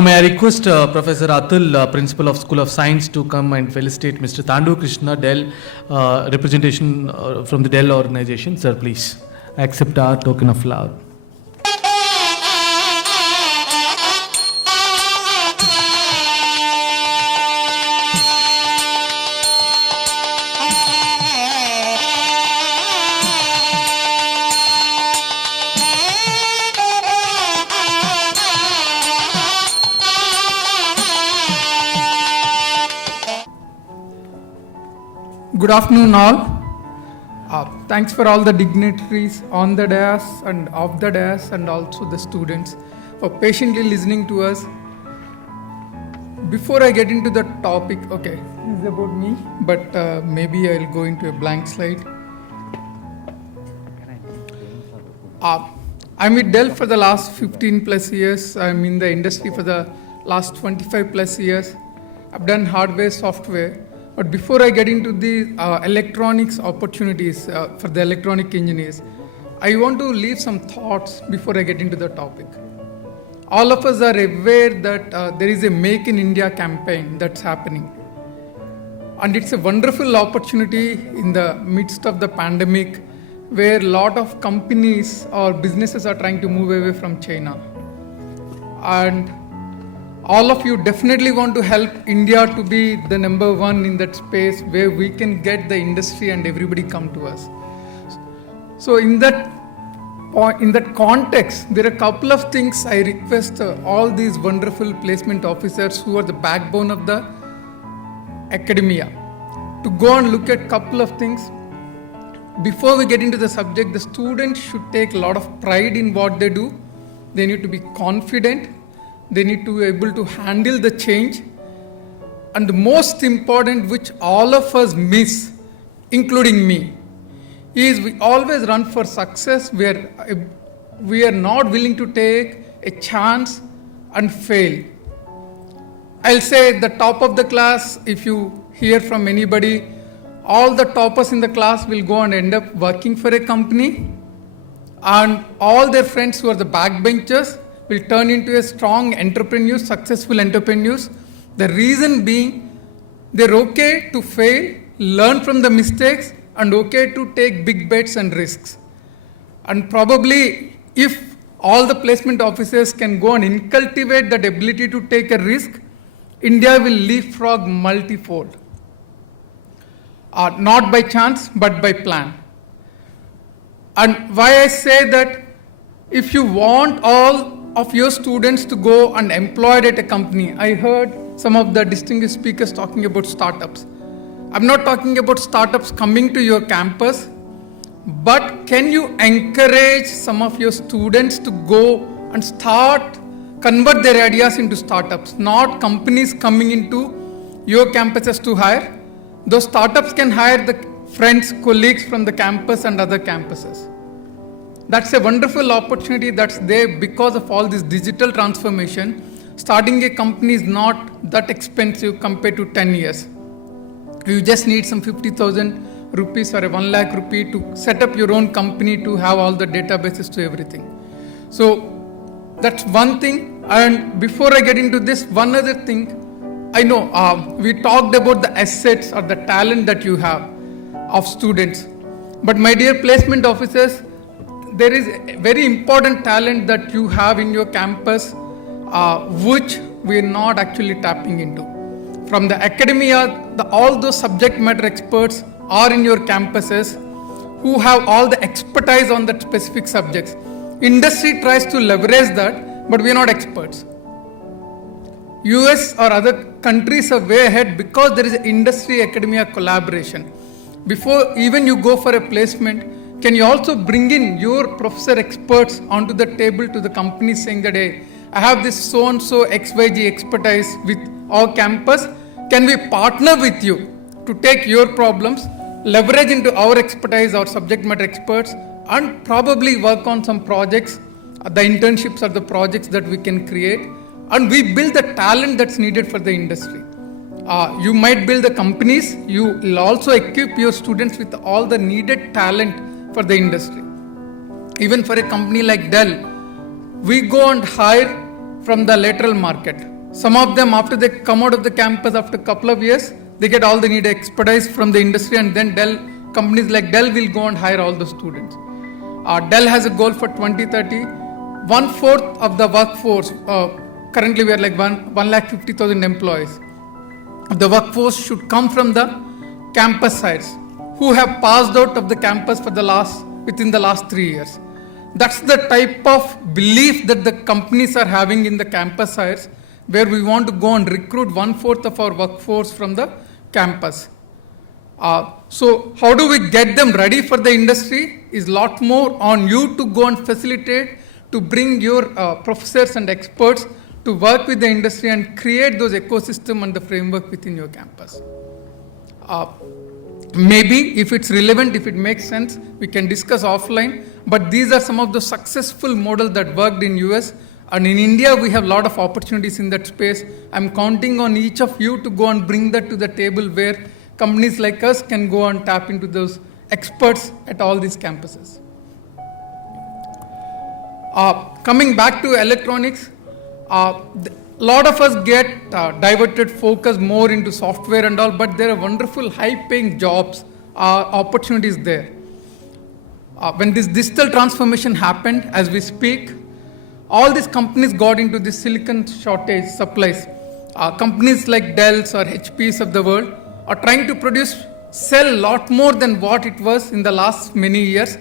Now may I request Professor Atul, Principal of School of Science, to come and felicitate Mr. Tandu Krishna, Dell, representation from the Dell organization. Sir, please accept our token of love. Good afternoon, all. Thanks for all the dignitaries on the dais and off the dais, and also the students for patiently listening to us. Before I get into the topic, okay, this is about me, but maybe I'll go into a blank slide. I'm with Dell for the last 15 plus years. I'm in the industry for the last 25 plus years. I've done hardware, software. But before I get into the electronics opportunities for the electronic engineers, I want to leave some thoughts before I get into the topic. All of us are aware that there is a Make in India campaign that's happening. And it's a wonderful opportunity in the midst of the pandemic, where a lot of companies or businesses are trying to move away from China. And all of you definitely want to help India to be the number one in that space where we can get the industry and everybody come to us. So in that context, there are a couple of things I request all these wonderful placement officers who are the backbone of the academia to go and look at a couple of things. Before we get into the subject, the students should take a lot of pride in what they do. They need to be confident. They need to be able to handle the change. And the most important, which all of us miss, including me, is we always run for success where we are not willing to take a chance and fail. I'll say at the top of the class, if you hear from anybody, all the toppers in the class will go and end up working for a company, and all their friends who are the backbenchers will turn into a strong entrepreneurs, successful entrepreneurs. The reason being, they're okay to fail, learn from the mistakes, and okay to take big bets and risks. And probably, if all the placement officers can go and incultivate that ability to take a risk, India will leapfrog multifold. Not by chance, but by plan. And why I say that, if you want all of your students to go and employed at a company. I heard some of the distinguished speakers talking about startups. I'm not talking about startups coming to your campus, but can you encourage some of your students to go and convert their ideas into startups, not companies coming into your campuses to hire. Those startups can hire the friends, colleagues from the campus and other campuses. That's a wonderful opportunity that's there because of all this digital transformation. Starting a company is not that expensive compared to 10 years. You just need some 50,000 rupees or a 1 lakh rupee to set up your own company to have all the databases to everything. So that's one thing. And before I get into this, one other thing, I know we talked about the assets or the talent that you have of students. But my dear placement officers, there is a very important talent that you have in your campus, which we are not actually tapping into. From the academia, all those subject matter experts are in your campuses who have all the expertise on that specific subjects. Industry tries to leverage that, but we are not experts. US or other countries are way ahead because there is industry academia collaboration. Before even you go for a placement, can you also bring in your professor experts onto the table to the company saying that, hey, I have this so-and-so XYZ expertise with our campus. Can we partner with you to take your problems, leverage into our expertise, our subject matter experts, and probably work on some projects, the internships or the projects that we can create, and we build the talent that's needed for the industry. You might build the companies, you will also equip your students with all the needed talent for the industry. Even for a company like Dell, we go and hire from the lateral market. Some of them, after they come out of the campus after a couple of years, they get all they need expertise from the industry, and then companies like Dell will go and hire all the students. Dell has a goal for 2030. 1/4 of the workforce, currently we are like 150,000 employees. The workforce should come from the campus sites who have passed out of the campus within the last 3 years. That's the type of belief that the companies are having in the campus sites, where we want to go and recruit 1/4 of our workforce from the campus. So how do we get them ready for the industry is a lot more on you to go and facilitate, to bring your professors and experts to work with the industry and create those ecosystem and the framework within your campus. Maybe if it's relevant, if it makes sense, we can discuss offline, but these are some of the successful models that worked in US, and in India we have a lot of opportunities in that space. I'm counting on each of you to go and bring that to the table, where companies like us can go and tap into those experts at all these campuses. Coming back to electronics, a lot of us get diverted focus more into software and all, but there are wonderful high-paying jobs, opportunities there. When this digital transformation happened, as we speak, all these companies got into this silicon shortage supplies. Companies like Dell's or HP's of the world are trying to sell a lot more than what it was in the last many years,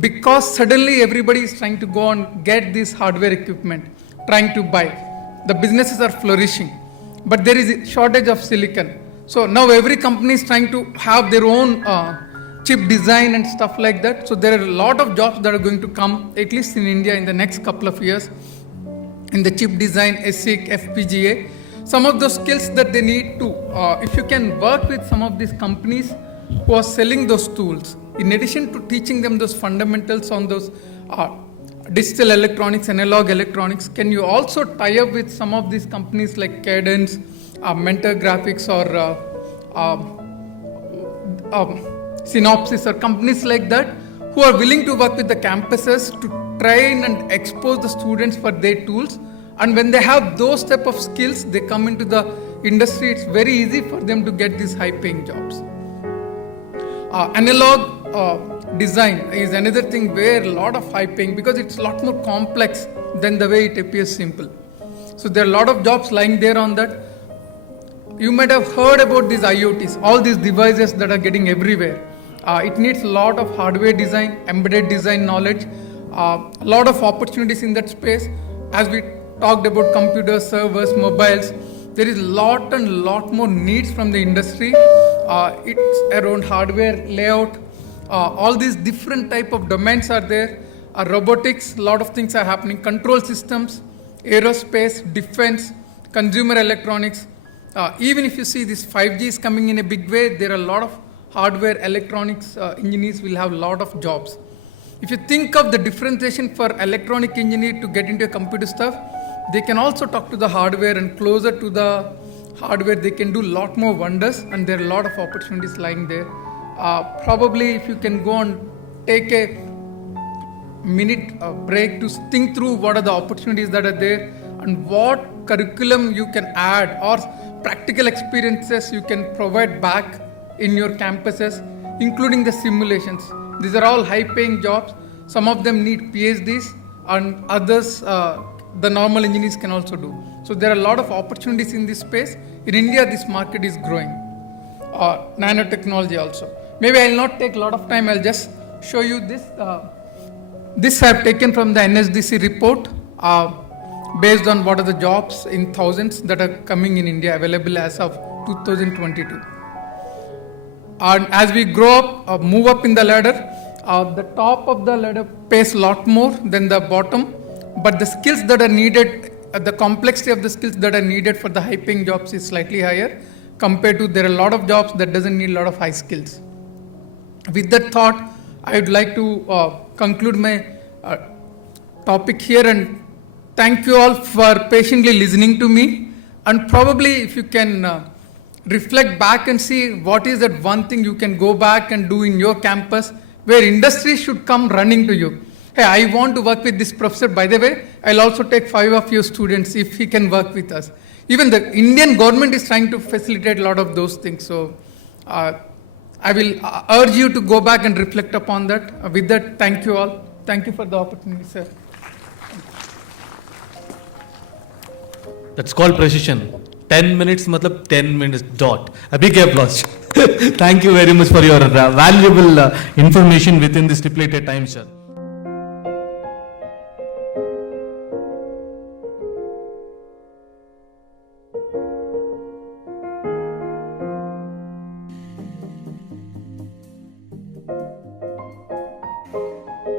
because suddenly everybody is trying to go and get this hardware equipment, trying to buy. The businesses are flourishing, but there is a shortage of silicon. So now every company is trying to have their own chip design and stuff like that. So there are a lot of jobs that are going to come, at least in India, in the next couple of years, in the chip design, ASIC, FPGA. Some of those skills that they need to, if you can work with some of these companies who are selling those tools, in addition to teaching them those fundamentals on those digital electronics, analog electronics, can you also tie up with some of these companies like Cadence, Mentor Graphics, or Synopsys, or companies like that, who are willing to work with the campuses to train and expose the students for their tools. And when they have those type of skills, they come into the industry, it's very easy for them to get these high-paying jobs. Analog design is another thing where a lot of high-paying, because it's a lot more complex than the way it appears simple. So there are a lot of jobs lying there on that. You might have heard about these IoTs, all these devices that are getting everywhere. It needs a lot of hardware design, embedded design knowledge, a lot of opportunities in that space. As we talked about computers, servers, mobiles, there is lot more needs from the industry. It's around hardware, layout, all these different type of domains are there. Robotics, a lot of things are happening. Control systems, aerospace, defense, consumer electronics. Even if you see this 5G is coming in a big way, there are a lot of hardware electronics engineers will have a lot of jobs. If you think of the differentiation for electronic engineer to get into a computer stuff, they can also talk to the hardware, and closer to the hardware they can do a lot more wonders, and there are a lot of opportunities lying there. Probably if you can go and take a minute break to think through what are the opportunities that are there, and what curriculum you can add or practical experiences you can provide back in your campuses, including the simulations. These are all high-paying jobs. Some of them need PhDs, and others the normal engineers can also do. So there are a lot of opportunities in this space. In India, this market is growing. Nanotechnology also. Maybe I will not take a lot of time. I'll just show you this. This I have taken from the NSDC report based on what are the jobs in thousands that are coming in India available as of 2022. And as we grow up, move up in the ladder, the top of the ladder pays a lot more than the bottom, but the skills that are needed, the complexity of the skills that are needed for the high-paying jobs is slightly higher compared to there are a lot of jobs that doesn't need a lot of high skills. With that thought, I would like to conclude my topic here, and thank you all for patiently listening to me. And probably if you can reflect back and see what is that one thing you can go back and do in your campus where industry should come running to you. hey, I want to work with this professor. By the way, I'll also take 5 of your students if he can work with us. Even the Indian government is trying to facilitate a lot of those things. So I will urge you to go back and reflect upon that. With that, thank you all. Thank you for the opportunity, sir. That's called precision. 10 minutes, matlab 10 minutes dot. A big applause. Thank you very much for your valuable information within the stipulated time, sir.